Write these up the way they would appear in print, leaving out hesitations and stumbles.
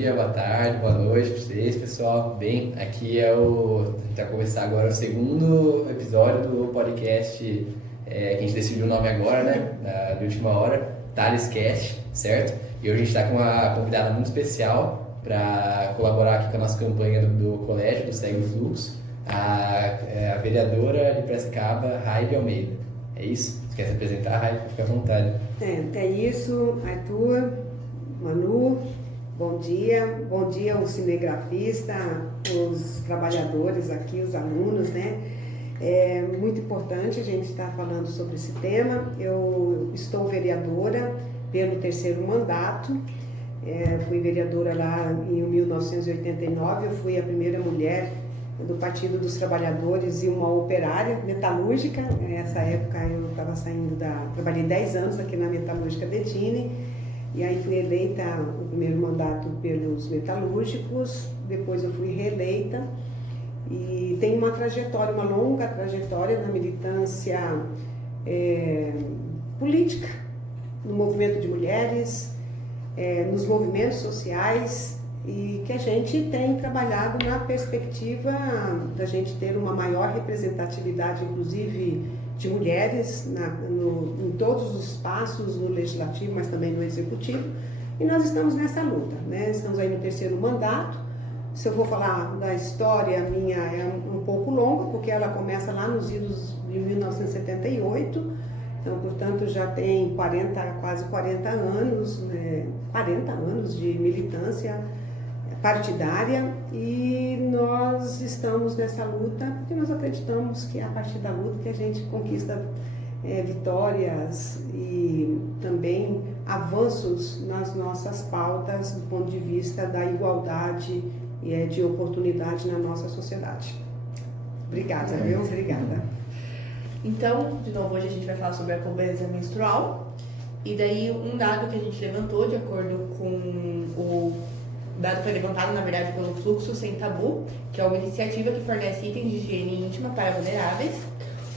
dia, boa tarde, boa noite para vocês, pessoal. Bem, aqui a gente vai começar agora o segundo episódio do podcast que a gente decidiu o nome agora, né, de última hora, ThalesCast, certo? E hoje a gente está com uma convidada muito especial para colaborar aqui com a nossa campanha do colégio, do Segue o Fluxo, a vereadora de Piracicaba, Raide Almeida. É isso? Você quer se apresentar, Raide? Fica à vontade. É isso, Arthur, Manu, bom dia o cinegrafista, os trabalhadores aqui, os alunos, né? É muito importante a gente estar falando sobre esse tema. Eu estou vereadora pelo 3º mandato, fui vereadora lá em 1989, eu fui a primeira mulher do Partido dos Trabalhadores e uma operária metalúrgica. Nessa época eu estava trabalhei 10 anos aqui na metalúrgica Bedini, e aí fui eleita o primeiro mandato pelos metalúrgicos, depois eu fui reeleita e tenho uma longa trajetória na militância política, no movimento de mulheres, nos movimentos sociais, e que a gente tem trabalhado na perspectiva da gente ter uma maior representatividade, inclusive de mulheres, em todos os espaços, no legislativo, mas também no executivo, e nós estamos nessa luta, né? Estamos aí no 3º mandato. Se eu for falar da história minha, é um pouco longa, porque ela começa lá nos idos de 1978, então, portanto, já tem quase 40 anos, 40 anos de militância partidária, e nós estamos nessa luta porque nós acreditamos que é a partir da luta que a gente conquista vitórias e também avanços nas nossas pautas do ponto de vista da igualdade e de oportunidade na nossa sociedade. Obrigada, viu? Obrigada. Então, de novo, hoje a gente vai falar sobre a pobreza menstrual, e daí um dado que a gente levantou, de acordo com o dado foi levantado, na verdade, pelo Fluxo Sem Tabu, que é uma iniciativa que fornece itens de higiene íntima para vulneráveis.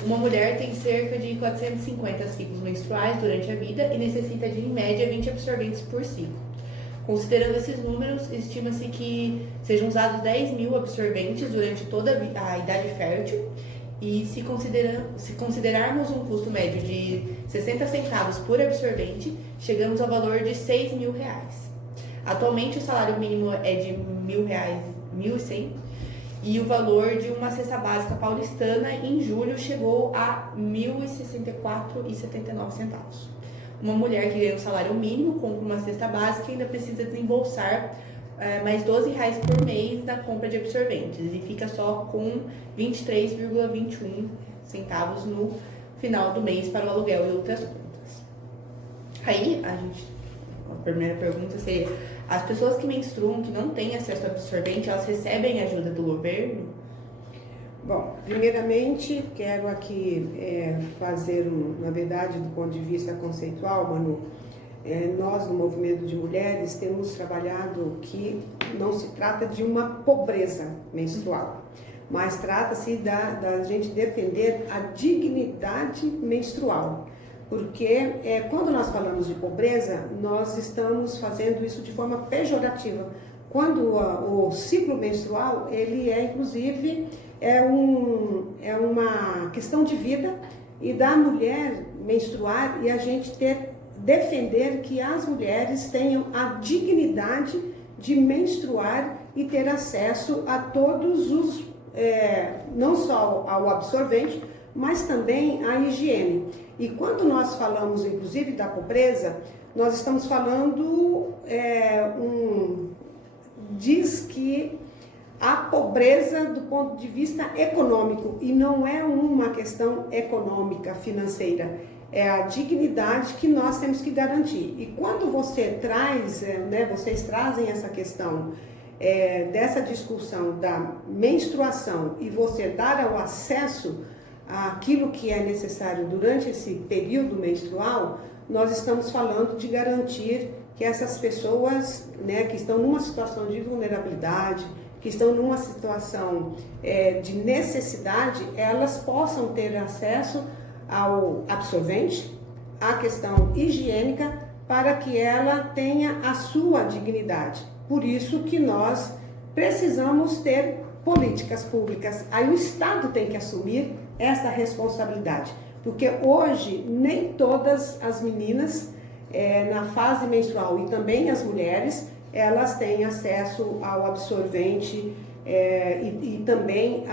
Uma mulher tem cerca de 450 ciclos menstruais durante a vida e necessita de, em média, 20 absorventes por ciclo. Considerando esses números, estima-se que sejam usados 10 mil absorventes durante toda a idade fértil, e se considerarmos um custo médio de 60 centavos por absorvente, chegamos ao valor de R$6.000. Atualmente o salário mínimo é de R$1.000, 1.100, e o valor de uma cesta básica paulistana em julho chegou a R$1.064,79. Uma mulher que ganha um salário mínimo compra uma cesta básica e ainda precisa desembolsar mais R$12 por mês na compra de absorventes, e fica só com 23,21 centavos no final do mês para o aluguel e outras contas. Aí a primeira pergunta seria: as pessoas que menstruam, que não têm acesso a absorvente, elas recebem ajuda do governo? Bom, primeiramente quero aqui fazer, na verdade, do ponto de vista conceitual, Manu, nós no movimento de mulheres temos trabalhado que não se trata de uma pobreza menstrual, mas trata-se da gente defender a dignidade menstrual. Porque quando nós falamos de pobreza, nós estamos fazendo isso de forma pejorativa. Quando o ciclo menstrual, ele inclusive, uma questão de vida, e da mulher menstruar, e a gente defender que as mulheres tenham a dignidade de menstruar e ter acesso a todos os, não só ao absorvente, mas também à higiene. E quando nós falamos, inclusive, da pobreza, nós estamos falando, diz que a pobreza do ponto de vista econômico, e não é uma questão econômica, financeira, é a dignidade que nós temos que garantir. E quando você traz, vocês trazem essa questão dessa discussão da menstruação, e você dar o acesso àquilo que é necessário durante esse período menstrual, nós estamos falando de garantir que essas pessoas, que estão numa situação de vulnerabilidade, que estão numa situação de necessidade, elas possam ter acesso ao absorvente, à questão higiênica, para que ela tenha a sua dignidade. Por isso que nós precisamos ter políticas públicas. Aí o Estado tem que assumir essa responsabilidade, porque hoje nem todas as meninas na fase menstrual e também as mulheres, elas têm acesso ao absorvente e também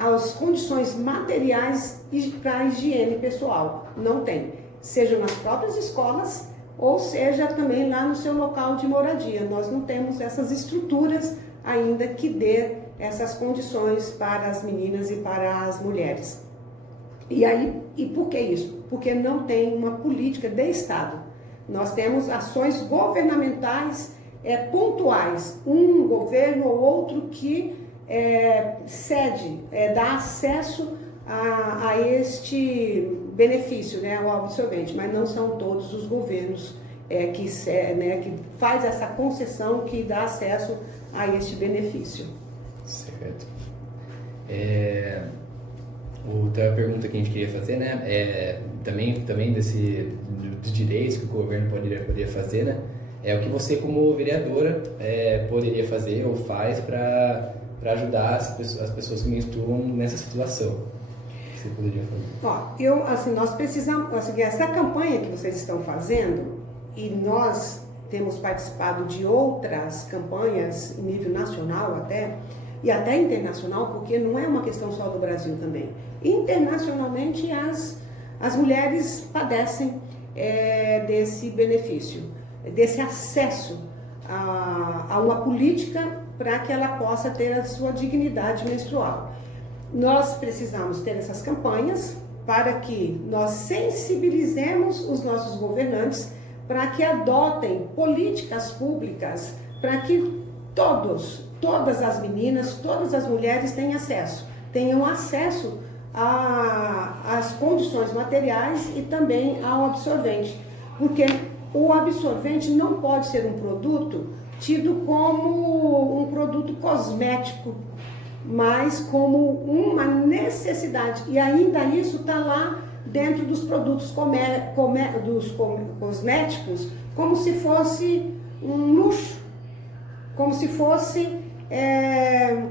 às condições materiais para a higiene pessoal. Não tem, seja nas próprias escolas ou seja também lá no seu local de moradia. Nós não temos essas estruturas ainda que dê essas condições para as meninas e para as mulheres. E por que isso? Porque não tem uma política de Estado. Nós temos ações governamentais pontuais, um governo ou outro que cede, dá acesso a este benefício, né, ao absorvente, mas não são todos os governos que faz essa concessão que dá acesso a este benefício. Certo. Outra pergunta que a gente queria fazer, né, também dos direitos que o governo poderia fazer, né, o que você como vereadora poderia fazer ou faz para ajudar as pessoas que menstruam nessa situação. O que você poderia fazer? Nós precisamos, essa campanha que vocês estão fazendo, e nós temos participado de outras campanhas em nível nacional até, e até internacional, porque não é uma questão só do Brasil também. Internacionalmente, as mulheres padecem desse benefício, desse acesso a uma política para que ela possa ter a sua dignidade menstrual. Nós precisamos ter essas campanhas para que nós sensibilizemos os nossos governantes para que adotem políticas públicas para que todas as meninas, todas as mulheres tenham acesso às condições materiais e também ao absorvente, porque o absorvente não pode ser um produto tido como um produto cosmético, mas como uma necessidade, e ainda isso está lá dentro dos produtos cosméticos, como se fosse um luxo, como se fosse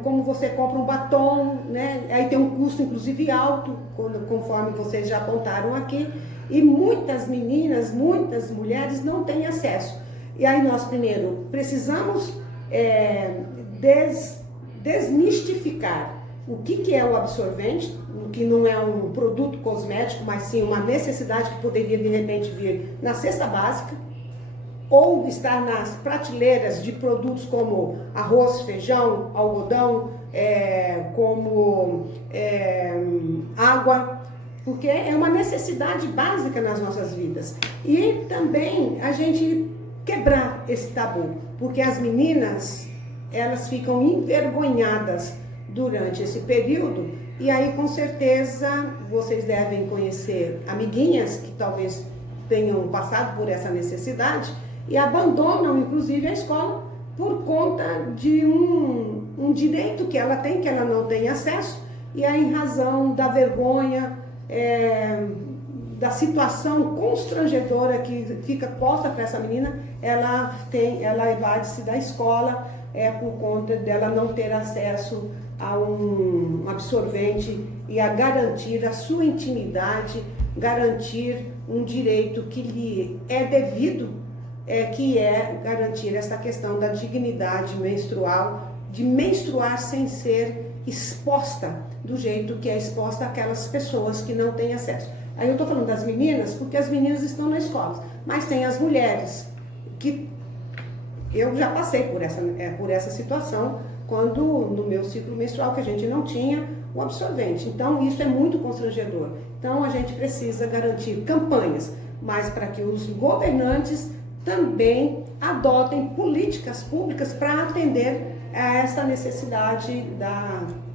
como você compra um batom, né? Aí tem um custo inclusive alto, conforme vocês já apontaram aqui, e muitas meninas, muitas mulheres não têm acesso. E aí nós primeiro precisamos desmistificar o que é o absorvente, que não é um produto cosmético, mas sim uma necessidade que poderia de repente vir na cesta básica, ou estar nas prateleiras de produtos como arroz, feijão, algodão, como água, porque é uma necessidade básica nas nossas vidas. E também a gente quebrar esse tabu, porque as meninas, elas ficam envergonhadas durante esse período, e aí com certeza vocês devem conhecer amiguinhas que talvez tenham passado por essa necessidade e abandonam inclusive a escola por conta de um direito que ela tem, que ela não tem acesso, e aí em razão da vergonha, da situação constrangedora que fica posta para essa menina, ela evade-se da escola por conta dela não ter acesso a um absorvente e a garantir a sua intimidade, garantir um direito que lhe é devido, que é garantir essa questão da dignidade menstrual, de menstruar sem ser exposta do jeito que é exposta aquelas pessoas que não têm acesso. Aí eu estou falando das meninas, porque as meninas estão na escola, mas tem as mulheres, que eu já passei por essa situação, quando no meu ciclo menstrual, que a gente não tinha o absorvente. Então isso é muito constrangedor. Então a gente precisa garantir campanhas, mas para que os governantes também adotem políticas públicas para atender a essa necessidade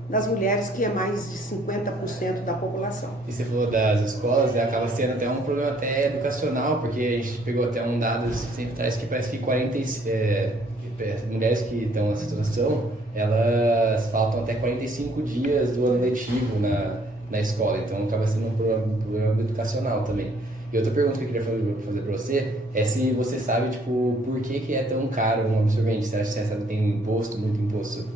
das mulheres, que é mais de 50% da população. E você falou das escolas, acaba sendo até um problema até educacional, porque a gente pegou até um dado sempre atrás que parece que mulheres que estão nessa situação, elas faltam até 45 dias do ano letivo na escola, então acaba sendo um problema educacional também. E outra pergunta que eu queria fazer para você é se você sabe, tipo, por que é tão caro um absorvente? Você acha que tem muito imposto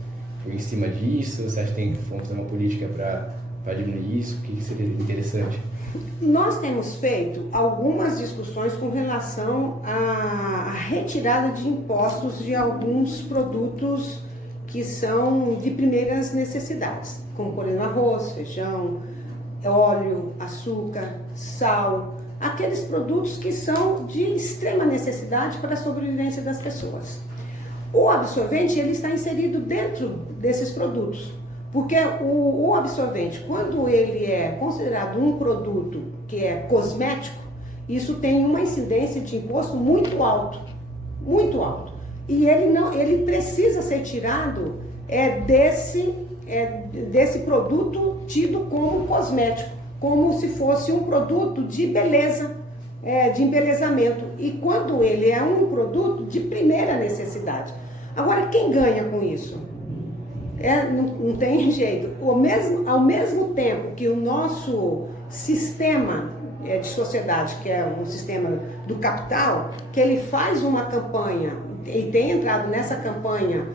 por cima disso? Você acha que tem que fazer uma política para diminuir isso? O que seria interessante? Nós temos feito algumas discussões com relação à retirada de impostos de alguns produtos que são de primeiras necessidades, como por exemplo arroz, feijão, óleo, açúcar, sal, aqueles produtos que são de extrema necessidade para a sobrevivência das pessoas. O absorvente ele está inserido dentro desses produtos, porque o absorvente, quando ele é considerado um produto que é cosmético, isso tem uma incidência de imposto muito alto, muito alto. E ele precisa ser tirado desse produto tido como cosmético, como se fosse um produto de beleza, de embelezamento. E quando ele é um produto de primeira necessidade. Agora, quem ganha com isso? Não tem jeito. Ao mesmo tempo que o nosso sistema de sociedade, que é um sistema do capital, que ele faz uma campanha, e tem entrado nessa campanha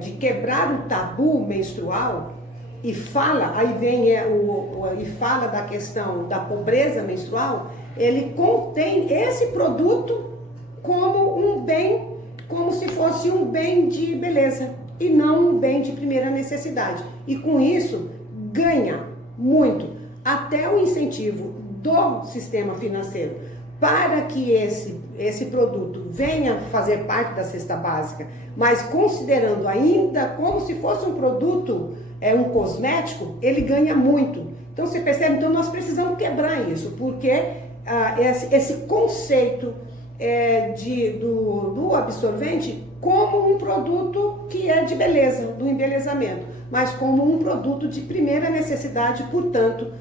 de quebrar o tabu menstrual, e fala, aí vem e fala da questão da pobreza menstrual, ele contém esse produto como um bem, como se fosse um bem de beleza e não um bem de primeira necessidade. E com isso ganha muito, até o incentivo do sistema financeiro para que esse produto venha fazer parte da cesta básica, mas considerando ainda como se fosse um produto, um cosmético, ele ganha muito. Então você percebe, então nós precisamos quebrar isso, porque esse conceito do absorvente como um produto que é de beleza, do embelezamento, mas como um produto de primeira necessidade, portanto,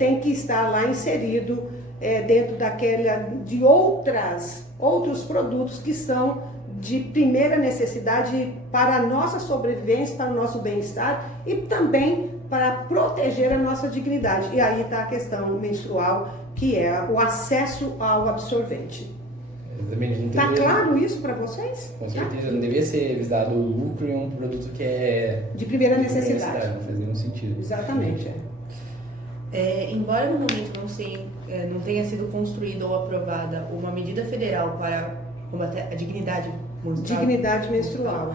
tem que estar lá inserido dentro de outros produtos que são de primeira necessidade para a nossa sobrevivência, para o nosso bem-estar e também para proteger a nossa dignidade. E aí está a questão menstrual, que é o acesso ao absorvente. Está claro isso para vocês? Com certeza, não devia ser visado o lucro em um produto que é de primeira necessidade. Não faz nenhum sentido. Exatamente. Embora no momento não tenha sido construída ou aprovada uma medida federal para combater a dignidade menstrual. Dignidade menstrual.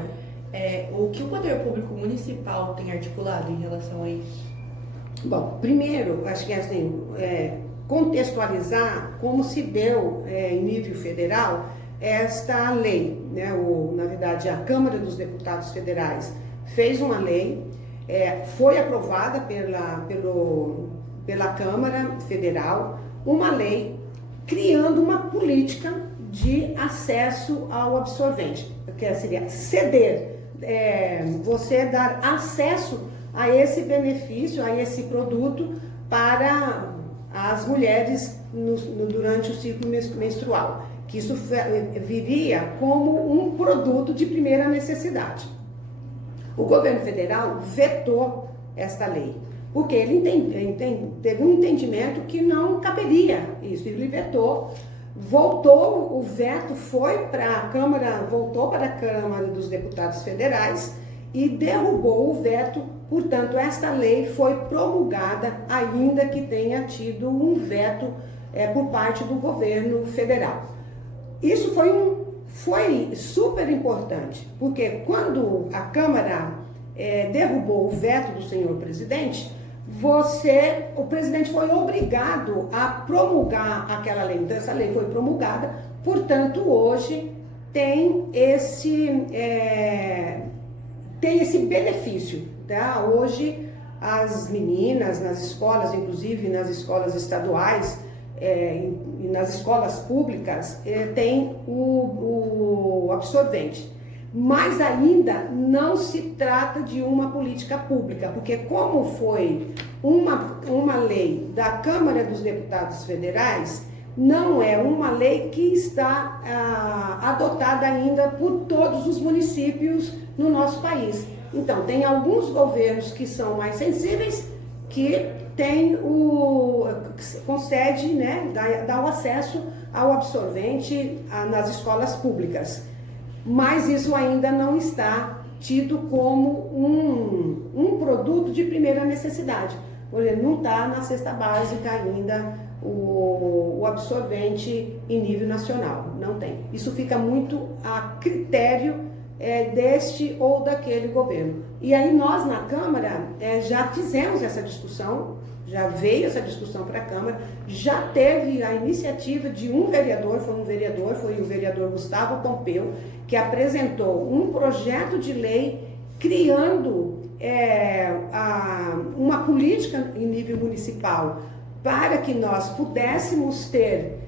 O que o poder público municipal tem articulado em relação a isso? Bom, primeiro, acho que assim, contextualizar como se deu em nível federal esta lei, né? Na verdade, a Câmara dos Deputados Federais fez uma lei, foi aprovada pela Câmara Federal, uma lei criando uma política de acesso ao absorvente, que seria ceder, você dar acesso a esse benefício, a esse produto para as mulheres durante o ciclo menstrual, que isso viria como um produto de primeira necessidade. O governo federal vetou esta lei, porque ele teve um entendimento que não caberia isso, ele vetou, voltou, o veto foi para a Câmara, voltou para a Câmara dos Deputados Federais e derrubou o veto. Portanto, esta lei foi promulgada, ainda que tenha tido um veto por parte do governo federal. Isso foi super importante, porque quando a Câmara derrubou o veto do senhor presidente, o presidente foi obrigado a promulgar aquela lei. Então, essa lei foi promulgada, portanto, hoje tem esse benefício. Tá? Hoje, as meninas nas escolas, inclusive nas escolas estaduais e nas escolas públicas, tem o absorvente. Mas ainda não se trata de uma política pública, porque como foi uma lei da Câmara dos Deputados Federais, não é uma lei que está adotada ainda por todos os municípios no nosso país. Então, tem alguns governos que são mais sensíveis, que concede, né, dá o acesso ao absorvente nas escolas públicas. Mas isso ainda não está tido como um produto de primeira necessidade. Por exemplo, não está na cesta básica ainda o absorvente em nível nacional, não tem. Isso fica muito a critério deste ou daquele governo. E aí nós na Câmara já fizemos essa discussão, já veio essa discussão para a Câmara, já teve a iniciativa de um vereador, foi o vereador Gustavo Pompeu, que apresentou um projeto de lei criando uma política em nível municipal para que nós pudéssemos ter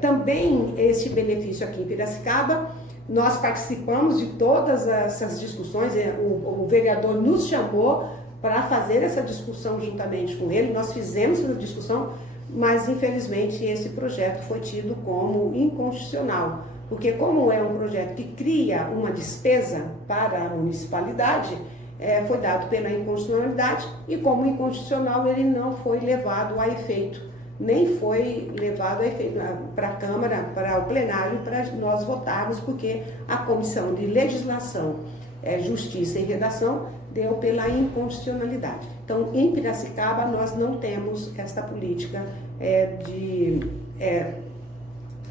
também este benefício aqui em Piracicaba. Nós participamos de todas essas discussões, o vereador nos chamou para fazer essa discussão juntamente com ele, nós fizemos essa discussão, mas infelizmente esse projeto foi tido como inconstitucional, porque como é um projeto que cria uma despesa para a municipalidade, foi dado pela inconstitucionalidade, e como inconstitucional ele não foi levado a efeito, nem foi levado a efeito para a Câmara, para o plenário, para nós votarmos, porque a Comissão de Legislação, Justiça e Redação deu pela inconstitucionalidade. Então, em Piracicaba, nós não temos esta política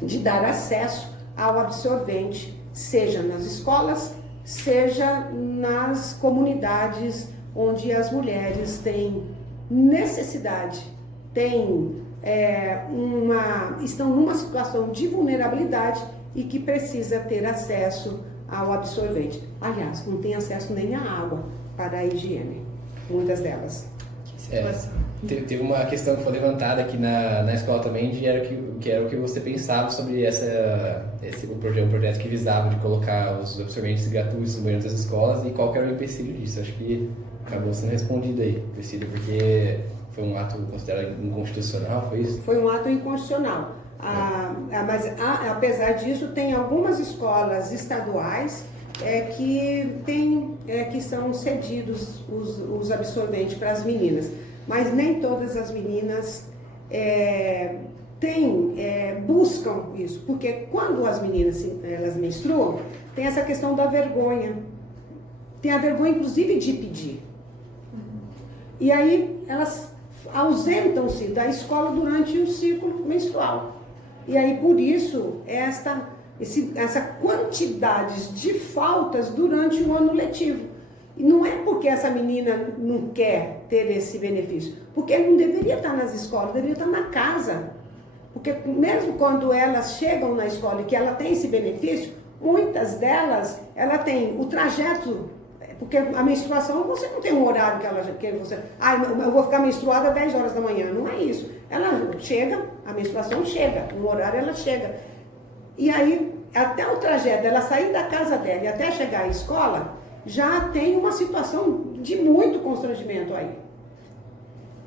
de dar acesso ao absorvente, seja nas escolas, seja nas comunidades onde as mulheres têm necessidade, estão numa situação de vulnerabilidade e que precisa ter acesso ao absorvente. Aliás, não tem acesso nem à água para a higiene, muitas delas. Teve uma questão que foi levantada aqui na escola também, que era o que você pensava sobre um projeto que visava de colocar os absorventes gratuitos nos banheiros das escolas, e qual que era o empecilho disso. Acho que acabou sendo respondido aí, empecilho, porque foi um ato considerado inconstitucional, foi isso? Foi um ato inconstitucional. Mas apesar disso, tem algumas escolas estaduais que são cedidos os absorventes para as meninas, mas nem todas as meninas buscam isso, porque quando as meninas elas menstruam, tem essa questão da vergonha, tem a vergonha inclusive de pedir, e aí elas ausentam-se da escola durante o ciclo menstrual, e aí por isso essa quantidade de faltas durante o ano letivo. E não é porque essa menina não quer ter esse benefício, porque não deveria estar nas escolas, deveria estar na casa. Porque mesmo quando elas chegam na escola e que ela tem esse benefício, muitas delas, ela tem o trajeto, porque a menstruação, você não tem um horário que você... eu vou ficar menstruada às 10 horas da manhã, não é isso. Ela chega, a menstruação chega, no horário ela chega. E aí, até o trajeto dela sair da casa dela e até chegar à escola, já tem uma situação de muito constrangimento aí.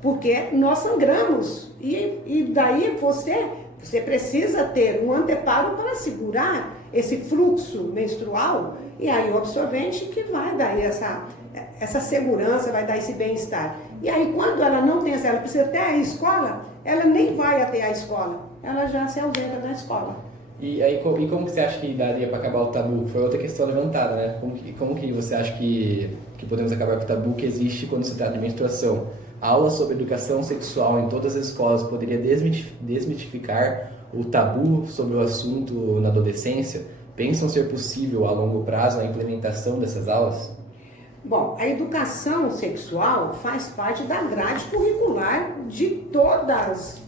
Porque nós sangramos. E daí você precisa ter um anteparo para segurar esse fluxo menstrual. E aí o absorvente que vai dar essa segurança, vai dar esse bem-estar. E aí quando ela não tem ela precisa ter a escola, ela nem vai até a escola. Ela já se ausenta da escola. E aí, como que você acha que daria para acabar o tabu? Foi outra questão levantada, né? Como que você acha que podemos acabar com o tabu que existe quando se trata de menstruação? Aulas sobre educação sexual em todas as escolas poderia desmitificar o tabu sobre o assunto na adolescência? Pensam ser possível a longo prazo a implementação dessas aulas? Bom, a educação sexual faz parte da grade curricular de todas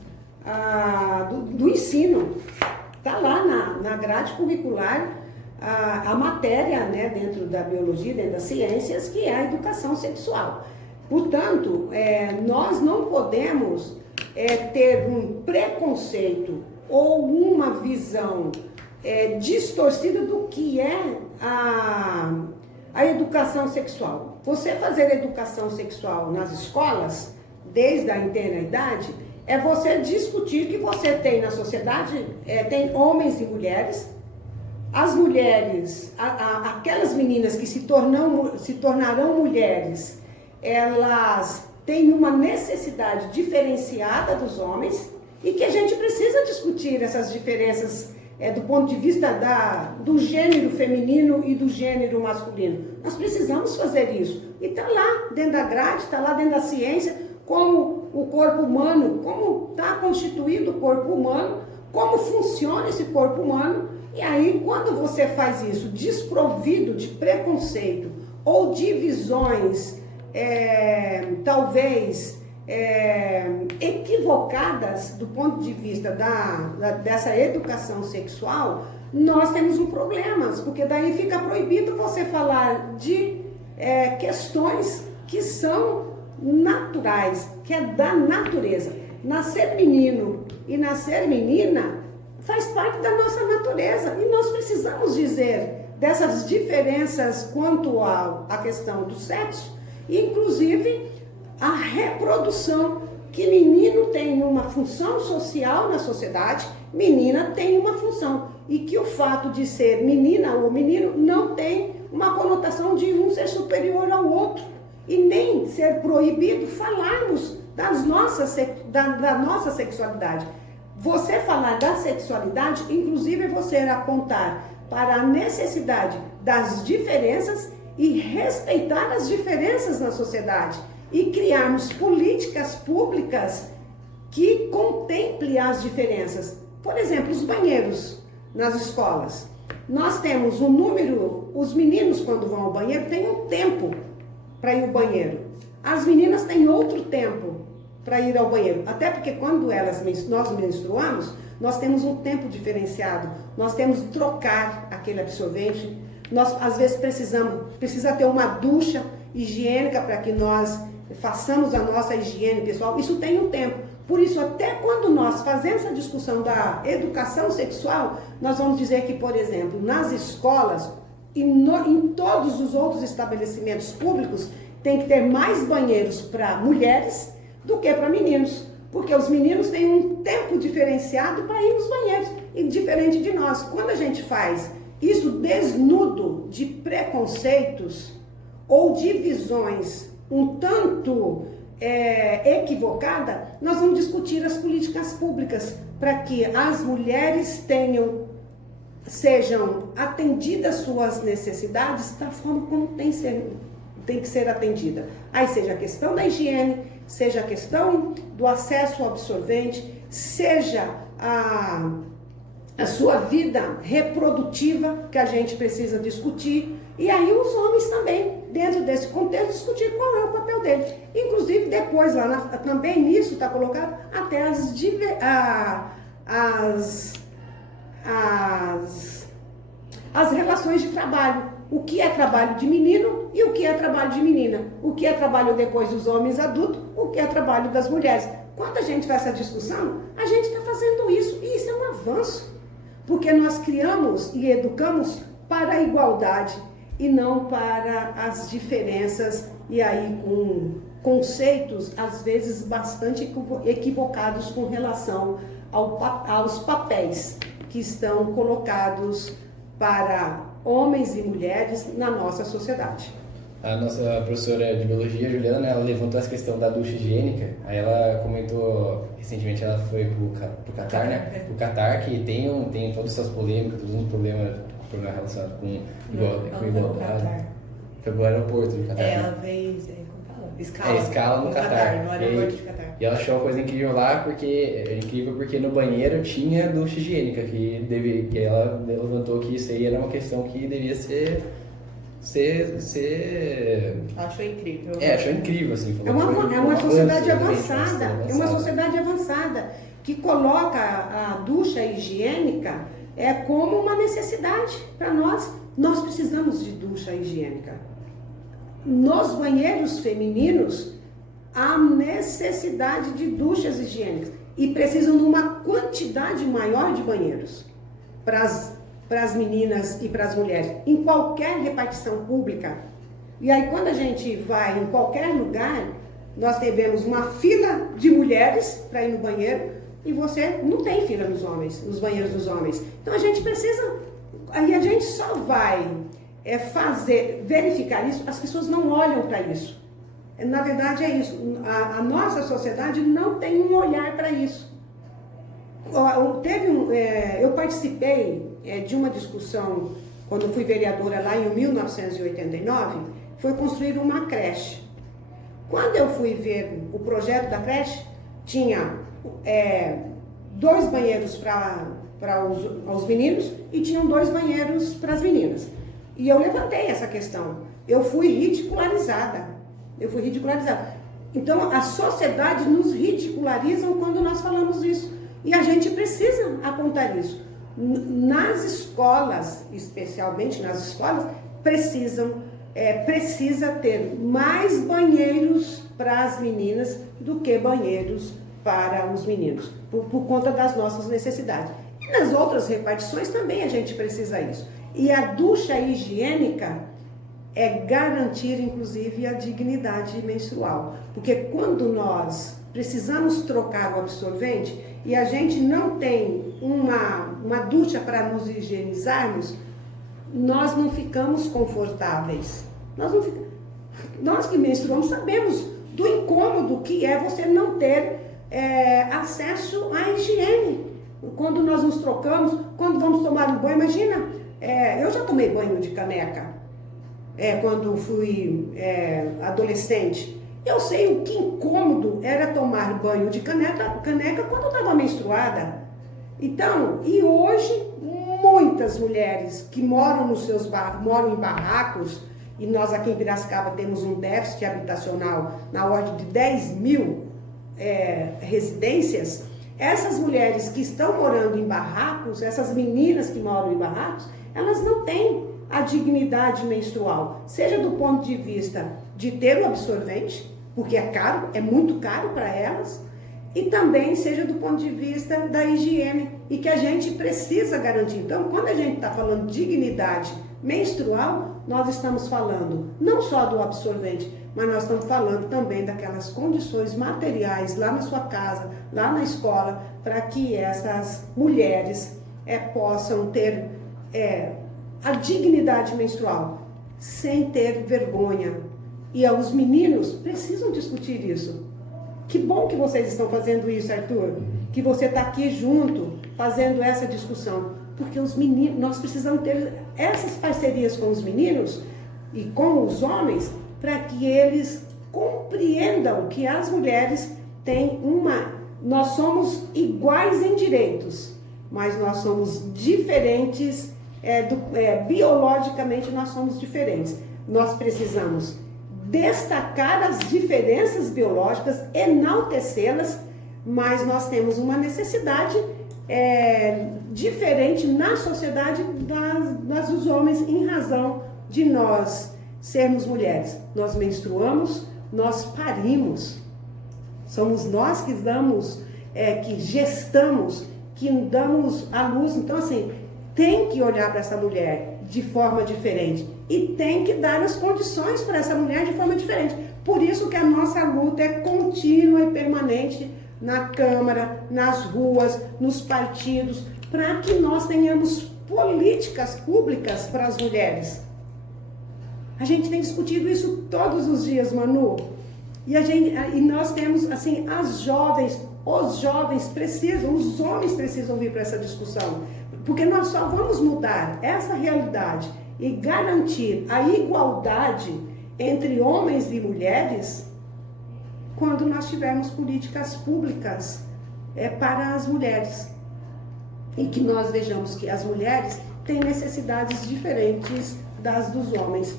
do ensino. Está lá na grade curricular a matéria, né, dentro da biologia, dentro das ciências, que é a educação sexual. Portanto, nós não podemos ter um preconceito ou uma visão distorcida do que é a educação sexual. Você fazer educação sexual nas escolas, desde a tenra idade, é você discutir que você tem na sociedade, tem homens e mulheres. As mulheres, aquelas meninas que se tornarão mulheres, elas têm uma necessidade diferenciada dos homens e que a gente precisa discutir essas diferenças do ponto de vista do gênero feminino e do gênero masculino. Nós precisamos fazer isso. E está lá dentro da grade, está lá dentro da ciência, como o corpo humano, como está constituído o corpo humano, como funciona esse corpo humano. E aí, quando você faz isso desprovido de preconceito ou de visões, talvez equivocadas do ponto de vista dessa educação sexual, nós temos um problema, porque daí fica proibido você falar de questões que são naturais, que é da natureza. Nascer menino e nascer menina faz parte da nossa natureza e nós precisamos dizer dessas diferenças quanto à questão do sexo, inclusive a reprodução, que menino tem uma função social na sociedade, menina tem uma função, e que o fato de ser menina ou menino não tem uma conotação de um ser superior ao outro, e nem ser proibido falarmos da nossa sexualidade. Você falar da sexualidade, inclusive você apontar para a necessidade das diferenças e respeitar as diferenças na sociedade e criarmos políticas públicas que contemplem as diferenças. Por exemplo, os banheiros nas escolas. Nós temos um número, os meninos quando vão ao banheiro têm um tempo para ir ao banheiro. As meninas têm outro tempo para ir ao banheiro. Até porque quando nós menstruamos, nós temos um tempo diferenciado. Nós temos que trocar aquele absorvente. Nós, às vezes, precisa ter uma ducha higiênica para que nós façamos a nossa higiene pessoal. Isso tem um tempo. Por isso, até quando nós fazemos a discussão da educação sexual, nós vamos dizer que, por exemplo, nas escolas e em todos os outros estabelecimentos públicos, tem que ter mais banheiros para mulheres do que para meninos. Porque os meninos têm um tempo diferenciado para ir nos banheiros, e diferente de nós. Quando a gente faz isso desnudo de preconceitos ou de visões um tanto equivocada, nós vamos discutir as políticas públicas para que as mulheres sejam atendidas suas necessidades da forma como tem que ser atendida. Aí seja a questão da higiene, seja a questão do acesso ao absorvente, seja a sua vida reprodutiva, que a gente precisa discutir, e aí os homens também, dentro desse contexto, discutir qual é o papel deles. Inclusive, depois, também nisso está colocado até as relações de trabalho. O que é trabalho de menino e o que é trabalho de menina. O que é trabalho depois dos homens adultos, o que é trabalho das mulheres. Quando a gente faz essa discussão, a gente está fazendo isso. E isso é um avanço. Porque nós criamos e educamos para a igualdade e não para as diferenças. E aí com conceitos, às vezes, bastante equivocados com relação aos papéis que estão colocados para homens e mulheres na nossa sociedade. A nossa professora de biologia, Juliana, ela levantou essa questão da ducha higiênica. Aí ela comentou, recentemente ela foi pro Catar, né? O Catar, que tem todas essas polêmicas, todos os problemas relacionados com igualdade. Foi pro aeroporto do Catar. Ela fez, escala no Catar. No aeroporto de Catar. E ela achou uma coisa incrível lá, porque no banheiro tinha ducha higiênica, que ela levantou que isso aí era uma questão que devia ser Achou incrível. Achou incrível, assim. É uma sociedade avançada. É uma sociedade avançada que coloca a ducha higiênica como uma necessidade para nós. Nós precisamos de ducha higiênica. Nos banheiros femininos, há necessidade de duchas higiênicas e precisam de uma quantidade maior de banheiros para as meninas e para as mulheres, em qualquer repartição pública. E aí, quando a gente vai em qualquer lugar, nós tivemos uma fila de mulheres para ir no banheiro e você não tem fila nos banheiros dos homens. Então, a gente precisa... Aí a gente só vai verificar isso, as pessoas não olham para isso. Na verdade é isso, a nossa sociedade não tem um olhar para isso. Eu participei de uma discussão, quando eu fui vereadora lá em 1989, foi construir uma creche. Quando eu fui ver o projeto da creche, tinha 2 banheiros para os meninos e tinham 2 banheiros para as meninas. E eu levantei essa questão. Eu fui ridicularizada. Então, a sociedade nos ridiculariza quando nós falamos isso. E a gente precisa apontar isso. Nas escolas, especialmente nas escolas, precisa ter mais banheiros para as meninas do que banheiros para os meninos, por conta das nossas necessidades. E nas outras repartições também a gente precisa isso. E a ducha higiênica é garantir, inclusive, a dignidade menstrual. Porque quando nós precisamos trocar o absorvente e a gente não tem uma ducha para nos higienizarmos, nós não ficamos confortáveis. Nós que menstruamos sabemos do incômodo que é você não ter acesso à higiene. Quando nós nos trocamos, quando vamos tomar um banho, imagina, eu já tomei banho de caneca, quando fui adolescente. Eu sei o que incômodo era tomar banho de caneca quando eu estava menstruada. Então, e hoje, muitas mulheres que moram moram em barracos, e nós aqui em Piracicaba temos um déficit habitacional na ordem de 10 mil residências. Essas mulheres que estão morando em barracos, essas meninas que moram em barracos, elas não têm a dignidade menstrual, seja do ponto de vista de ter o absorvente, porque é caro, é muito caro para elas, e também seja do ponto de vista da higiene, e que a gente precisa garantir. Então, quando a gente está falando de dignidade menstrual, nós estamos falando não só do absorvente, mas nós estamos falando também daquelas condições materiais lá na sua casa, lá na escola, para que essas mulheres possam ter a dignidade menstrual, sem ter vergonha. E os meninos precisam discutir isso. Que bom que vocês estão fazendo isso, Arthur, que você está aqui junto, fazendo essa discussão, porque os meninos, nós precisamos ter essas parcerias com os meninos e com os homens, para que eles compreendam que as mulheres têm nós somos iguais em direitos, mas nós somos diferentes, biologicamente nós somos diferentes. Nós precisamos destacar as diferenças biológicas, enaltecê-las, mas nós temos uma necessidade diferente na sociedade das dos homens, em razão de nós sermos mulheres. Nós menstruamos, nós parimos, somos nós que damos, que gestamos, que damos à luz. Então, assim, tem que olhar para essa mulher de forma diferente e tem que dar as condições para essa mulher de forma diferente. Por isso que a nossa luta é contínua e permanente na Câmara, nas ruas, nos partidos, para que nós tenhamos políticas públicas para as mulheres. A gente tem discutido isso todos os dias, Manu. E nós temos, assim, os jovens precisam, os homens precisam vir para essa discussão. Porque nós só vamos mudar essa realidade e garantir a igualdade entre homens e mulheres quando nós tivermos políticas públicas para as mulheres. E que nós vejamos que as mulheres têm necessidades diferentes das dos homens.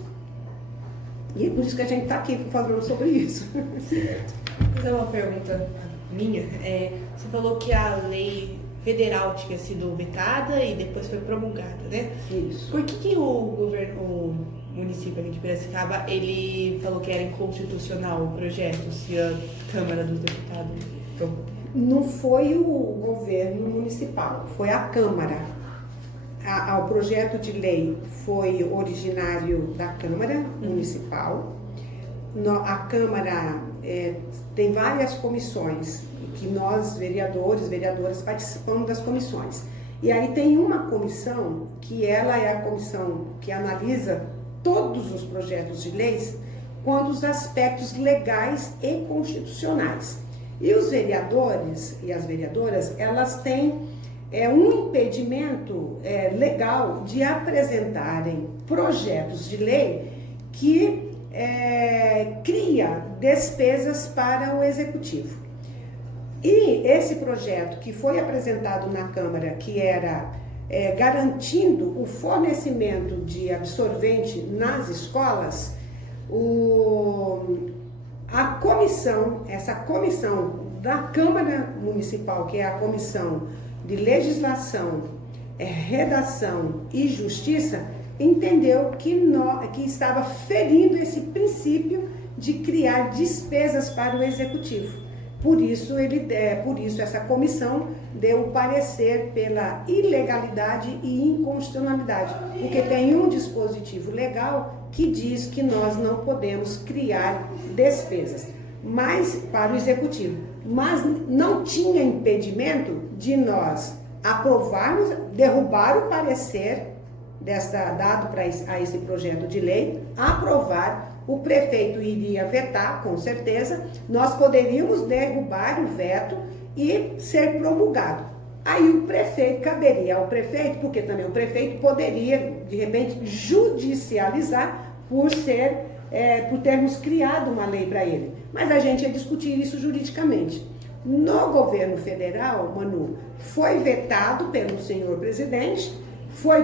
E é por isso que a gente está aqui falando sobre isso. Certo. Vou fazer uma pergunta minha. Você falou que a lei federal tinha sido vetada e depois foi promulgada, né? Isso. Por que o município aqui de Piracicaba, ele falou que era inconstitucional o projeto, se a Câmara dos Deputados... Não foi o governo municipal, foi a Câmara. O projeto de lei foi originário da Câmara Municipal. A Câmara tem várias comissões, que nós, vereadores, vereadoras, participamos das comissões. E aí tem uma comissão, que ela é a comissão que analisa todos os projetos de leis, quanto os aspectos legais e constitucionais. E os vereadores e as vereadoras, elas têm um impedimento legal de apresentarem projetos de lei que cria despesas para o executivo. E esse projeto que foi apresentado na Câmara, que era garantindo o fornecimento de absorvente nas escolas, essa comissão da Câmara Municipal, que é a Comissão de Legislação, Redação e Justiça, entendeu que estava ferindo esse princípio de criar despesas para o Executivo. Por isso essa comissão deu o parecer pela ilegalidade e inconstitucionalidade, porque tem um dispositivo legal que diz que nós não podemos criar despesas, mas para o Executivo. Mas não tinha impedimento de nós aprovarmos, derrubar o parecer dado a esse projeto de lei, aprovar. O prefeito iria vetar, com certeza, nós poderíamos derrubar o veto e ser promulgado. Aí o prefeito, caberia ao prefeito, porque também o prefeito poderia, de repente, judicializar por termos criado uma lei para ele. Mas a gente ia discutir isso juridicamente. No governo federal, Manu, foi vetado pelo senhor presidente, foi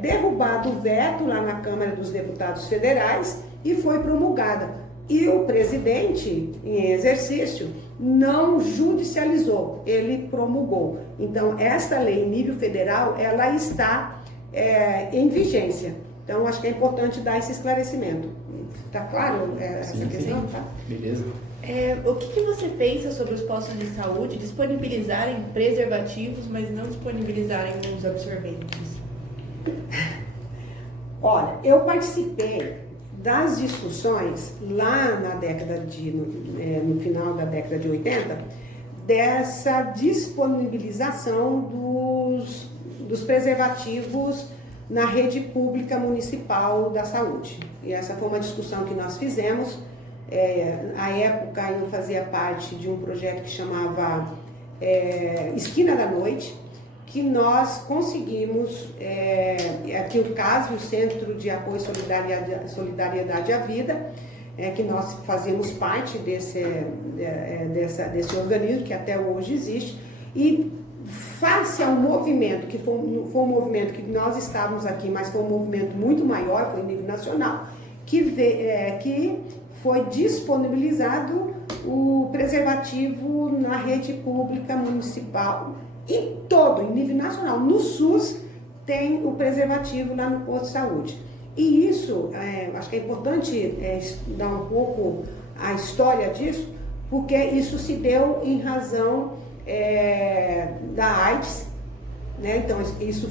derrubado o veto lá na Câmara dos Deputados Federais e foi promulgada. E o presidente, em exercício, não judicializou, ele promulgou. Então, esta lei em nível federal, ela está em vigência. Então, acho que é importante dar esse esclarecimento. Está claro essa questão? Sim. Tá? Beleza. O que você pensa sobre os postos de saúde disponibilizarem preservativos, mas não disponibilizarem os absorventes? Olha, eu participei das discussões lá na década no final da década de 80, dessa disponibilização dos preservativos na rede pública municipal da saúde. E essa foi uma discussão que nós fizemos. À época eu fazia parte de um projeto que chamava Esquina da Noite, que nós conseguimos, aqui o CASV, o Centro de Apoio e Solidariedade à Vida, que nós fazíamos parte desse organismo que até hoje existe, e face ao movimento, que foi um movimento que nós estávamos aqui, mas foi um movimento muito maior, foi em nível nacional, que foi disponibilizado o preservativo na rede pública municipal, em nível nacional. No SUS tem o preservativo lá no posto de saúde. E isso, acho que é importante dar um pouco a história disso, porque isso se deu em razão da AIDS, né? Então isso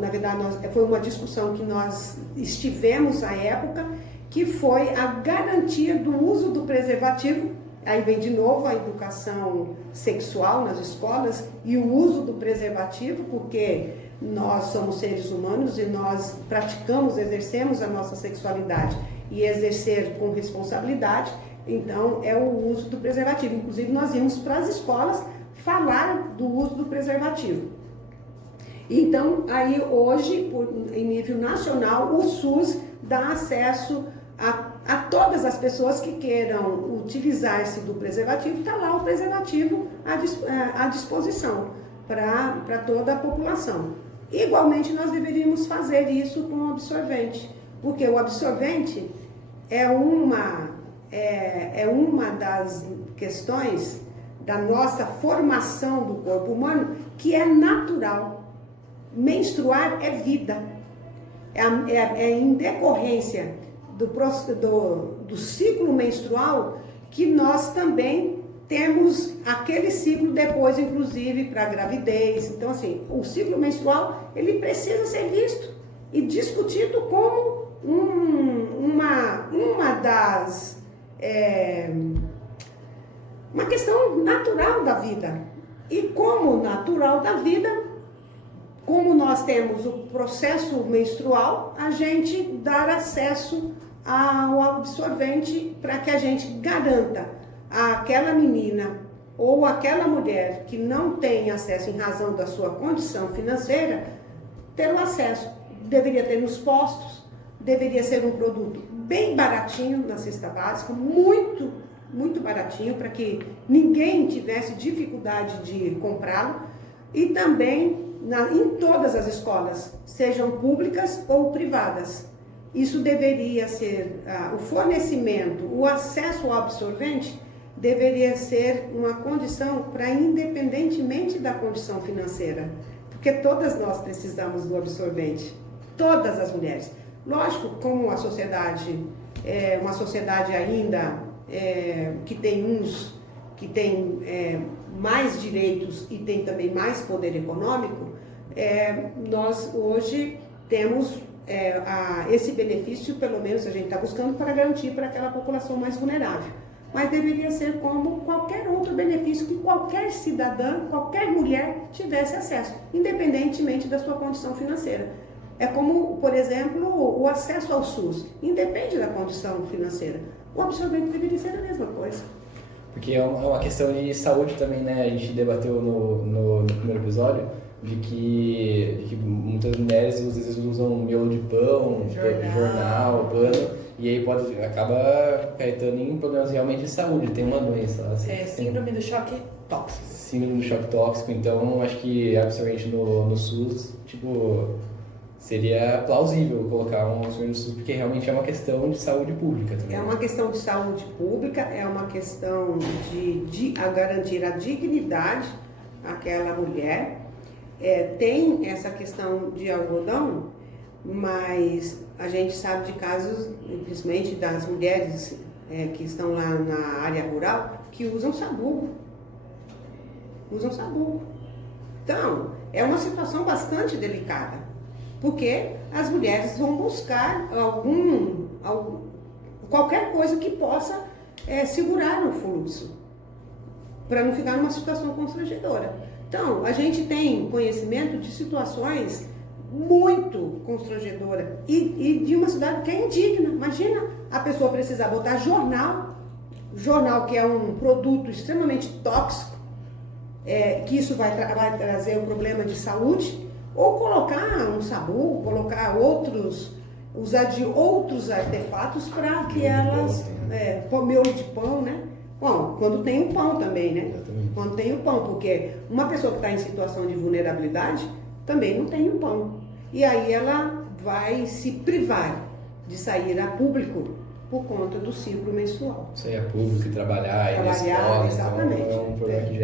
na verdade, foi uma discussão que nós estivemos à época, que foi a garantia do uso do preservativo. Aí vem de novo a educação sexual nas escolas e o uso do preservativo, porque nós somos seres humanos e nós exercemos a nossa sexualidade e exercer com responsabilidade, então é o uso do preservativo. Inclusive nós íamos para as escolas falar do uso do preservativo. Então aí hoje, em nível nacional, o SUS dá acesso a todas as pessoas que queiram utilizar-se do preservativo, está lá o preservativo à disposição para toda a população. Igualmente, nós deveríamos fazer isso com o absorvente, porque o absorvente é uma das questões da nossa formação do corpo humano que é natural. Menstruar é vida, é em decorrência do ciclo menstrual que nós também temos aquele ciclo depois, inclusive, para a gravidez. Então, assim, o ciclo menstrual, ele precisa ser visto e discutido como uma questão natural da vida. E como natural da vida, como nós temos o processo menstrual, a gente dar acesso ao absorvente para que a gente garanta àquela menina ou aquela mulher que não tem acesso em razão da sua condição financeira, ter o acesso. Deveria ter nos postos, deveria ser um produto bem baratinho na cesta básica, muito, muito baratinho, para que ninguém tivesse dificuldade de comprá-lo, e também em todas as escolas, sejam públicas ou privadas. Isso deveria ser, o fornecimento, o acesso ao absorvente deveria ser uma condição para independentemente da condição financeira, porque todas nós precisamos do absorvente, todas as mulheres. Lógico, como a sociedade é uma sociedade ainda que tem uns que tem mais direitos e tem também mais poder econômico, nós hoje temos esse benefício, pelo menos a gente está buscando, para garantir para aquela população mais vulnerável. Mas deveria ser como qualquer outro benefício que qualquer cidadã, qualquer mulher tivesse acesso, independentemente da sua condição financeira. É como, por exemplo, o acesso ao SUS, independe da condição financeira. O absorvente deveria ser a mesma coisa. Porque é uma questão de saúde também, né? A gente debateu no primeiro episódio de que muitas mulheres às vezes usam miolo de pão, jornal, pano, e aí acaba acarretando em problemas realmente de saúde. Tem uma doença. Assim, síndrome do choque tóxico. Síndrome do choque tóxico. Então, acho que absorvente no SUS, seria plausível colocar um absorvente no SUS, porque realmente é uma questão de saúde pública também. É uma questão de saúde pública, é uma questão de garantir a dignidade àquela mulher. Tem essa questão de algodão, mas a gente sabe de casos, principalmente das mulheres que estão lá na área rural, que usam sabugo. Então, é uma situação bastante delicada, porque as mulheres vão buscar qualquer coisa que possa segurar o fluxo, para não ficar numa situação constrangedora. Então, a gente tem conhecimento de situações muito constrangedoras e de uma cidade que é indigna. Imagina a pessoa precisar botar jornal que é um produto extremamente tóxico, que isso vai trazer um problema de saúde, ou colocar um sabugo, usar de outros artefatos para que elas, miolo de pão, né? Bom, quando tem o pão também, né? Quando tem o pão, porque uma pessoa que está em situação de vulnerabilidade também não tem o pão. E aí ela vai se privar de sair a público por conta do ciclo menstrual. Sair a público e trabalhar na escola, exatamente. Então é um problema que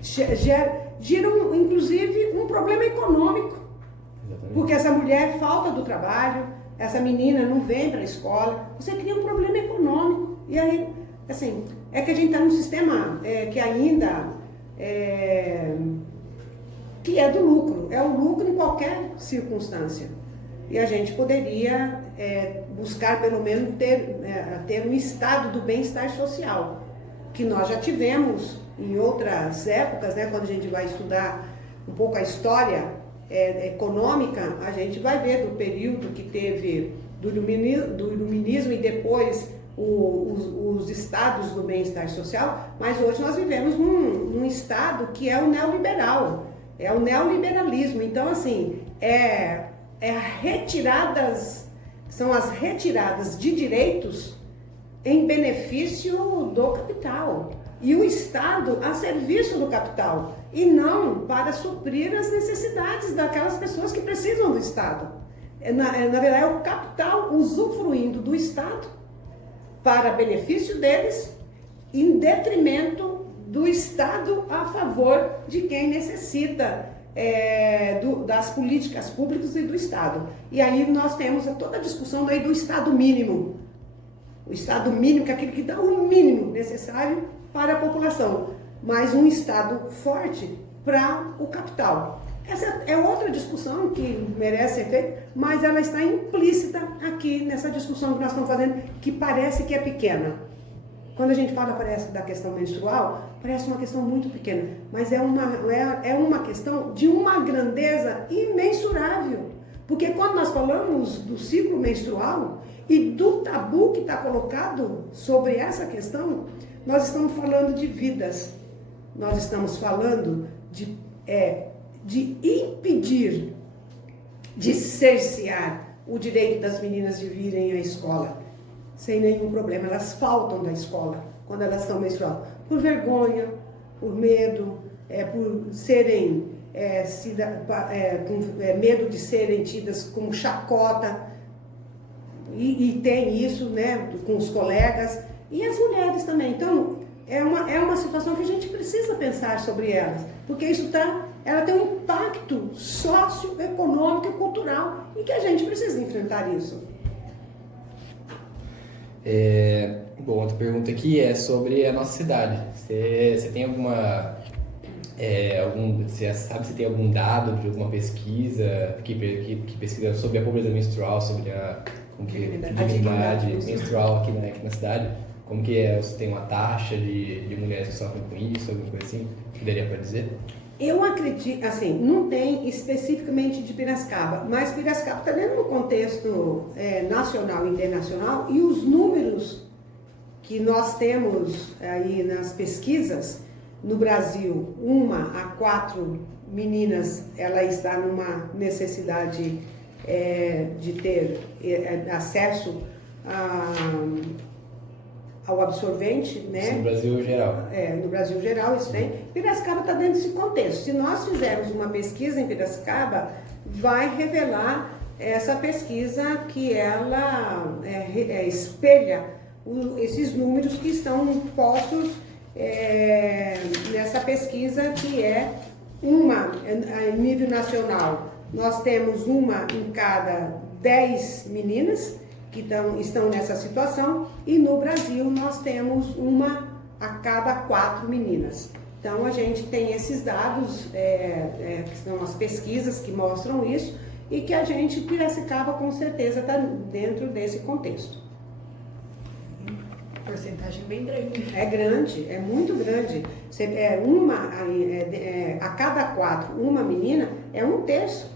gera, inclusive, um problema econômico. Exatamente. Porque essa mulher falta do trabalho, essa menina não vem para a escola, você cria um problema econômico. E aí, assim, é que a gente está num sistema que ainda que é do lucro, é o lucro em qualquer circunstância. E a gente poderia buscar, pelo menos, ter um estado do bem-estar social, que nós já tivemos em outras épocas, né? Quando a gente vai estudar um pouco a história econômica, a gente vai ver do período que teve do iluminismo e depois os estados do bem-estar social, mas hoje nós vivemos num estado que é o neoliberal, é o neoliberalismo. Então, assim, são as retiradas de direitos em benefício do capital. E o Estado a serviço do capital, e não para suprir as necessidades daquelas pessoas que precisam do Estado. Na verdade, é o capital usufruindo do Estado para benefício deles, em detrimento do Estado a favor de quem necessita das políticas públicas e do Estado. E aí nós temos toda a discussão do Estado mínimo. O Estado mínimo, que é aquele que dá o mínimo necessário para a população, mas um Estado forte para o capital. Essa é outra discussão que merece ser feita, mas ela está implícita aqui nessa discussão que nós estamos fazendo, que parece que é pequena. Quando a gente fala da questão menstrual, parece uma questão muito pequena, mas é uma questão de uma grandeza imensurável. Porque quando nós falamos do ciclo menstrual, E do tabu que está colocado sobre essa questão, nós estamos falando de vidas, nós estamos falando de impedir, de cercear o direito das meninas de virem à escola, sem nenhum problema. Elas faltam da escola quando elas estão menstruando, por vergonha, por medo, por serem, com medo de serem tidas como chacota, e tem isso, né, com os colegas, e as mulheres também. Então, é uma situação que a gente precisa pensar sobre elas, porque ela tem um impacto socioeconômico e cultural, e que a gente precisa enfrentar isso. Bom, outra pergunta aqui é sobre a nossa cidade. Você tem você sabe se tem algum dado de alguma pesquisa que pesquisa sobre a pobreza menstrual, sobre a dignidade menstrual aqui na cidade? Como que é? Você tem uma taxa de mulheres que sofrem com isso, alguma coisa assim? Que daria para dizer? Eu acredito, assim, não tem especificamente de Piracicaba, mas Piracicaba está dentro do contexto nacional e internacional, e os números que nós temos aí nas pesquisas, no Brasil, 1 a 4 meninas, ela está numa necessidade de ter acesso ao absorvente, né? Sim, no Brasil geral. No Brasil geral isso tem. Piracicaba está dentro desse contexto. Se nós fizermos uma pesquisa em Piracicaba, vai revelar essa pesquisa que ela espelha esses números que estão postos nessa pesquisa, que é em nível nacional. Nós temos 1 em cada 10 meninas que estão nessa situação, e no Brasil nós temos 1 a cada 4 meninas. Então a gente tem esses dados, que são as pesquisas que mostram isso, e que a gente, Piracicaba, com certeza está dentro desse contexto. Porcentagem bem grande. É grande, é muito grande. A cada 4, 1 menina, é 1/3.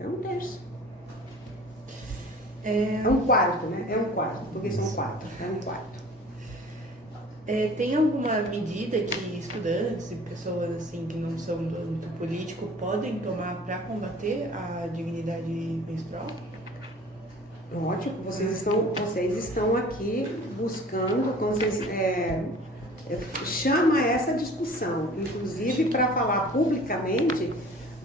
É 1/3. É 1/4, né? É 1/4, porque são 4. É 1/4. Tem alguma medida que estudantes e pessoas assim que não são do âmbito político podem tomar para combater a dignidade menstrual? Ótimo, vocês estão aqui buscando, chama essa discussão, inclusive para falar publicamente.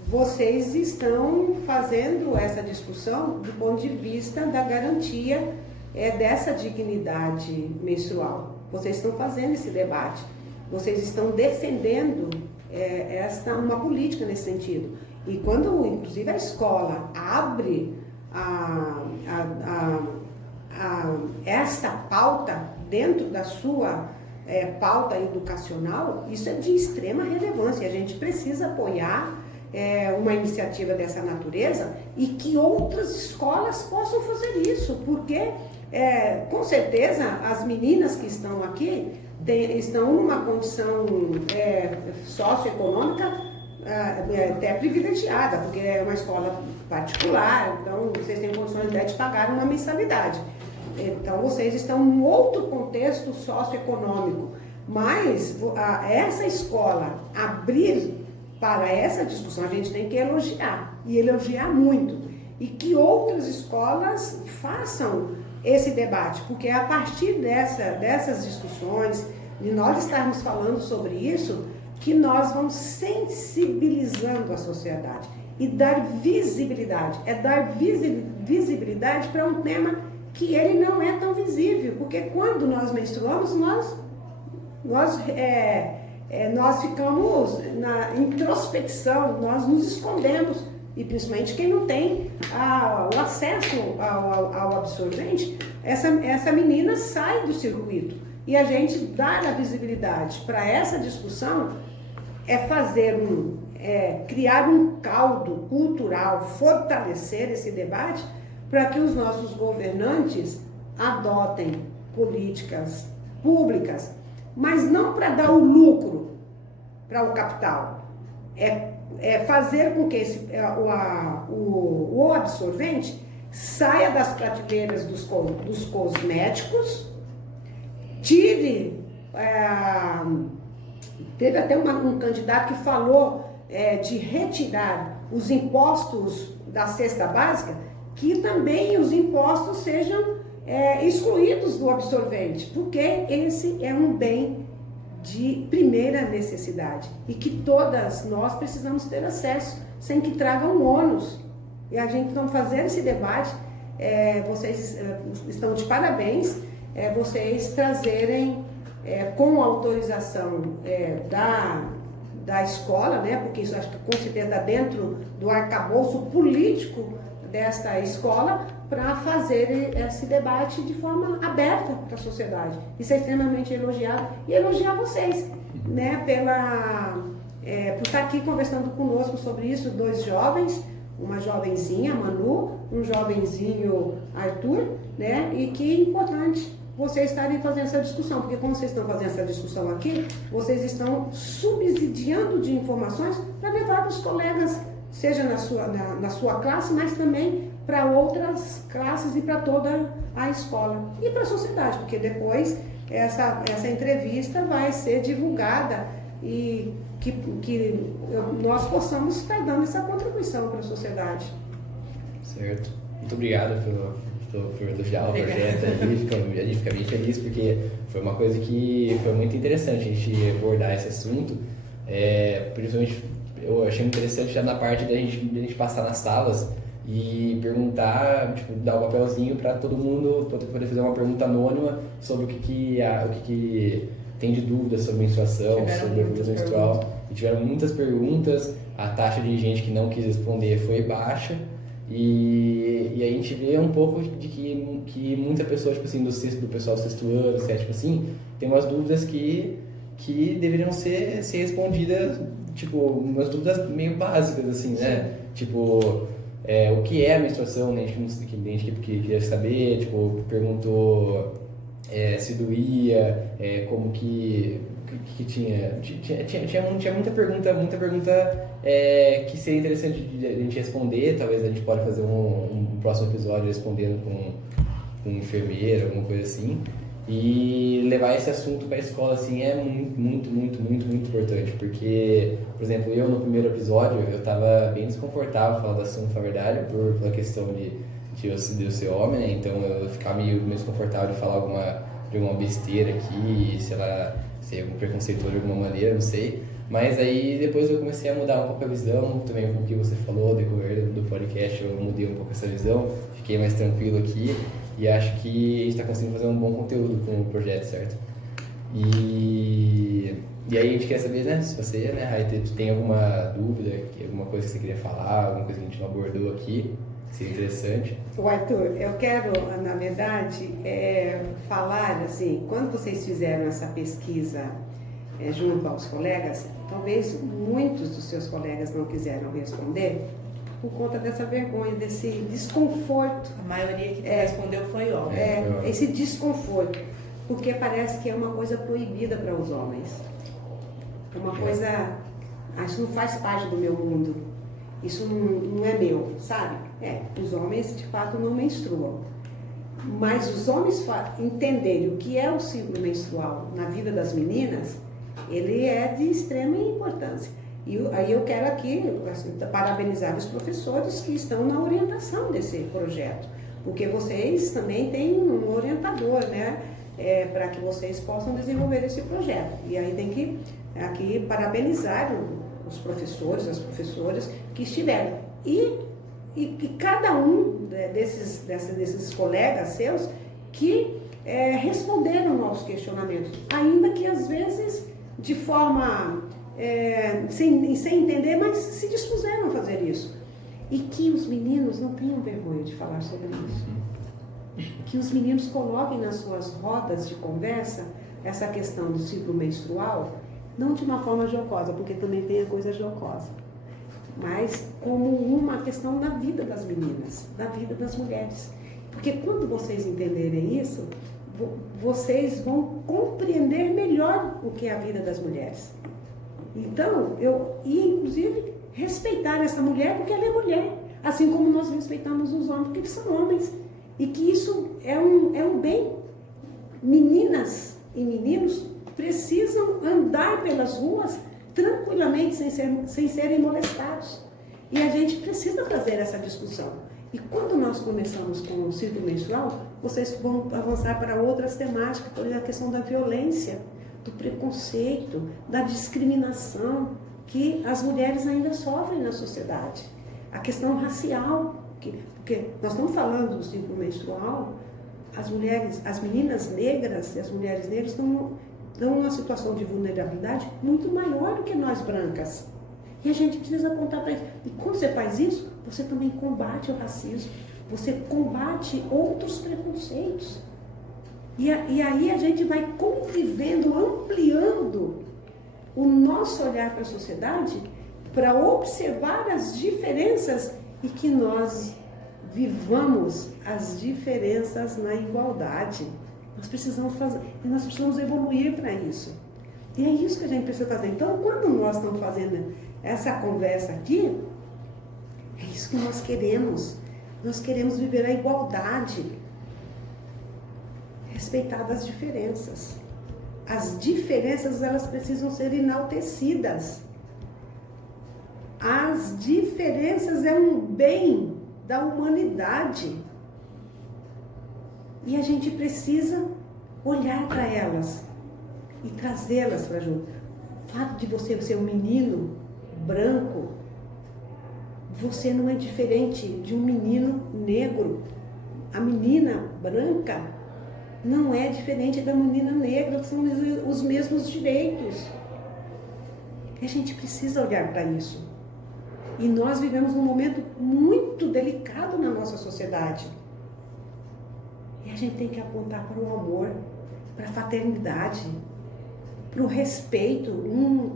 Vocês estão fazendo essa discussão do ponto de vista da garantia dessa dignidade menstrual. Vocês estão fazendo esse debate. Vocês estão defendendo uma política nesse sentido. E quando, inclusive, a escola abre esta pauta dentro da sua pauta educacional, isso é de extrema relevância. A gente precisa apoiar uma iniciativa dessa natureza, e que outras escolas possam fazer isso, porque com certeza as meninas que estão aqui estão numa condição socioeconômica até privilegiada, porque é uma escola particular, então vocês têm condições de pagar uma mensalidade. Então vocês estão em outro contexto socioeconômico, mas essa escola abrir para essa discussão, a gente tem que elogiar, e elogiar muito, e que outras escolas façam esse debate, porque é a partir dessas discussões, de nós estarmos falando sobre isso, que nós vamos sensibilizando a sociedade e dar visibilidade. Dar visibilidade para um tema que ele não é tão visível, porque quando nós menstruamos, nós ficamos na introspecção, nós nos escondemos, e principalmente quem não tem o acesso ao absorvente, essa menina sai do circuito. E a gente dar a visibilidade para essa discussão criar um caldo cultural, fortalecer esse debate, para que os nossos governantes adotem políticas públicas, mas não para dar o lucro para o capital, fazer com que o absorvente saia das prateleiras dos cosméticos, tire. Teve até um candidato que falou de retirar os impostos da cesta básica, que também os impostos sejam excluídos do absorvente, porque esse é um bem de primeira necessidade e que todas nós precisamos ter acesso, sem que traga um ônus. E a gente não fazer esse debate, vocês estão de parabéns, vocês trazerem com autorização da escola, né, porque isso acho que com certeza está dentro do arcabouço político desta escola, para fazer esse debate de forma aberta para a sociedade. Isso é extremamente elogiado, e elogiar vocês, né, por estar aqui conversando conosco sobre isso, 2 jovens, uma jovenzinha, Manu, um jovenzinho, Arthur, né, e que importante vocês estarem fazendo essa discussão, porque como vocês estão fazendo essa discussão aqui, vocês estão subsidiando de informações para levar para os colegas, seja na sua classe, mas também para outras classes e para toda a escola e para a sociedade, porque depois essa entrevista vai ser divulgada e que nós possamos estar dando essa contribuição para a sociedade. Certo. Muito obrigado por elogiar o projeto aí, a gente fica bem feliz, porque foi uma coisa que foi muito interessante a gente abordar esse assunto, principalmente eu achei muito interessante já na parte da gente passar nas salas e perguntar, tipo, dar um papelzinho para todo mundo poder fazer uma pergunta anônima sobre o que tem de dúvida sobre menstruação, sobre a vida menstrual. E tiveram muitas perguntas, a taxa de gente que não quis responder foi baixa. E a gente vê um pouco de que muita pessoa, tipo assim, do pessoal do 6º ano, 7º, assim, tem umas dúvidas que deveriam ser respondidas, tipo, umas dúvidas meio básicas, assim, né? Tipo, o que é a menstruação, né? A gente que queria saber, tipo, perguntou se doía, como que tinha muita pergunta que seria interessante de a gente responder. Talvez a gente pode fazer um próximo episódio respondendo com um enfermeiro, alguma coisa assim, e levar esse assunto para a escola, assim, é muito importante, porque, por exemplo, eu no primeiro episódio eu estava bem desconfortável falar do assunto, na verdade, pela questão de eu ser homem, né? Então eu ficava meio desconfortável de falar alguma besteira aqui, sei lá, ser algum preconceituoso de alguma maneira, não sei. Mas aí depois eu comecei a mudar um pouco a visão, também com o que você falou, no decorrer do podcast eu mudei um pouco essa visão, fiquei mais tranquilo aqui e acho que a gente está conseguindo fazer um bom conteúdo com o projeto, certo? E aí a gente quer saber, né, se você, né, Raí, tem alguma dúvida, alguma coisa que você queria falar, alguma coisa que a gente não abordou aqui, que seria interessante. O Arthur, eu quero, na verdade, falar assim, quando vocês fizeram essa pesquisa junto aos colegas, talvez muitos dos seus colegas não quiseram responder por conta dessa vergonha, desse desconforto. A maioria que respondeu foi homem. Esse desconforto, porque parece que é uma coisa proibida para os homens. É uma coisa, isso não faz parte do meu mundo, isso não é meu, sabe? Os homens de fato não menstruam, mas os homens entenderem o que é o ciclo menstrual na vida das meninas, ele é de extrema importância. E aí eu quero aqui parabenizar os professores que estão na orientação desse projeto, porque vocês também têm um orientador, né, para que vocês possam desenvolver esse projeto. E aí tem que aqui parabenizar os professores, as professoras que estiveram. E cada um desses colegas seus que responderam aos questionamentos, ainda que às vezes de forma sem entender, mas se dispuseram a fazer isso. E que os meninos não tenham vergonha de falar sobre isso. Que os meninos coloquem nas suas rodas de conversa essa questão do ciclo menstrual, não de uma forma jocosa, porque também tem a coisa jocosa, mas como uma questão da vida das meninas, da vida das mulheres. Porque quando vocês entenderem isso, vocês vão compreender melhor o que é a vida das mulheres. Então, inclusive, respeitar essa mulher porque ela é mulher, assim como nós respeitamos os homens porque eles são homens. E que isso é um bem. Meninas e meninos precisam andar pelas ruas tranquilamente, sem serem molestados. E a gente precisa fazer essa discussão. E quando nós começamos com o ciclo menstrual, vocês vão avançar para outras temáticas, por exemplo, a questão da violência, do preconceito, da discriminação que as mulheres ainda sofrem na sociedade. A questão racial, porque nós estamos falando do ciclo menstrual, as meninas negras e as mulheres negras estão numa situação de vulnerabilidade muito maior do que nós brancas. E a gente precisa contar para eles. E quando você faz isso, você também combate o racismo, você combate outros preconceitos. E aí a gente vai convivendo, ampliando o nosso olhar para a sociedade para observar as diferenças e que nós vivamos as diferenças na igualdade. Nós precisamos fazer, e nós precisamos evoluir para isso. E é isso que a gente precisa fazer. Então, quando nós estamos fazendo essa conversa aqui, é isso que nós queremos. Nós queremos viver a igualdade, respeitar as diferenças. As diferenças, elas precisam ser enaltecidas. As diferenças é um bem da humanidade. E a gente precisa olhar para elas e trazê-las para junto. O fato de você ser um menino branco, você não é diferente de um menino negro. A menina branca não é diferente da menina negra, são os mesmos direitos. E a gente precisa olhar para isso. E nós vivemos num momento muito delicado na nossa sociedade. E a gente tem que apontar para o amor, para a fraternidade, para o respeito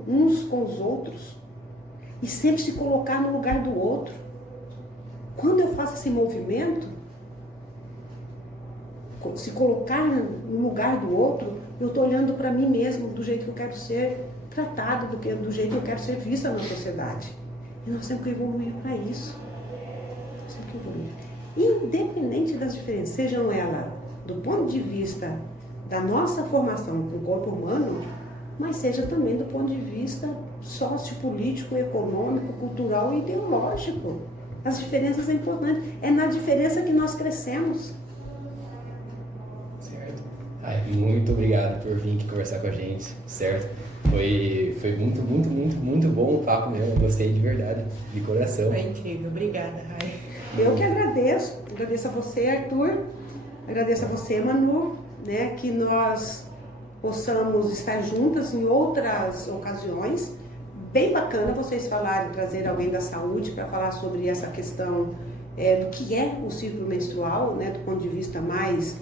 uns com os outros. E sempre se colocar no lugar do outro. Quando eu faço esse movimento, se colocar no lugar do outro, eu estou olhando para mim mesmo, do jeito que eu quero ser tratado, do jeito que eu quero ser vista na sociedade. E nós temos que evoluir para isso. Nós temos que evoluir. Independente das diferenças, sejam elas do ponto de vista da nossa formação com o corpo humano, mas seja também do ponto de vista sociopolítico, econômico, cultural e ideológico. As diferenças são importantes. É na diferença que nós crescemos. Certo. Ai, muito obrigado por vir aqui conversar com a gente, certo? Foi muito bom o papo mesmo. Eu gostei de verdade, de coração. Foi incrível. Obrigada, Rai. Eu que agradeço. Agradeço a você, Arthur. Agradeço a você, Manu, né, que nós possamos estar juntas em outras ocasiões. Bem bacana vocês falarem, trazer alguém da saúde para falar sobre essa questão do que é o ciclo menstrual, né, do ponto de vista mais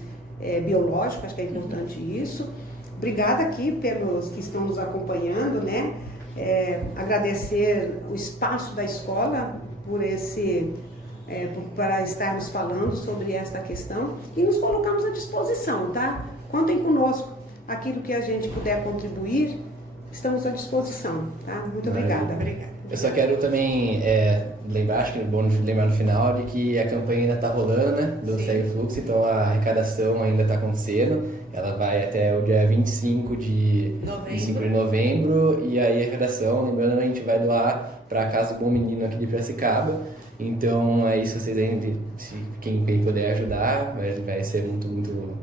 biológico. Acho que é importante isso. Obrigada aqui pelos que estão nos acompanhando, né? Agradecer o espaço da escola por para estarmos falando sobre esta questão e nos colocamos à disposição, tá? Contem conosco, aquilo que a gente puder contribuir, estamos à disposição, tá? Muito obrigada. Eu só quero também lembrar, acho que é bom lembrar no final, de que a campanha ainda está rolando, né? Do Segue Fluxo, então a arrecadação ainda está acontecendo. Ela vai até o dia 25 de novembro. E aí a arrecadação, lembrando, a gente vai doar para a Casa Bom Menino aqui de Piracicaba. Então, aí se vocês ainda, quem puder ajudar, vai ser muito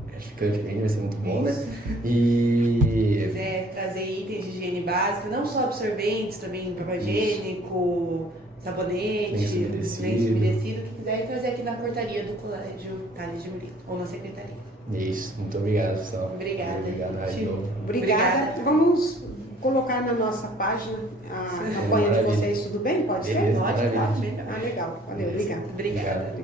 gratificante, vai ser muito bom, né? E... Se quiser trazer itens de higiene básica, não só absorventes, também papel higiênico, sabonete, lenço umedecido, que quiser trazer aqui na portaria do Colégio Tales de Murilo, ou na secretaria. Isso, muito obrigado, pessoal. Obrigada. Obrigada. Vamos colocar na nossa página a campanha de vocês, tudo bem? Pode ser? Beleza, Pode. Pode. Legal. Valeu, obrigada. Obrigada.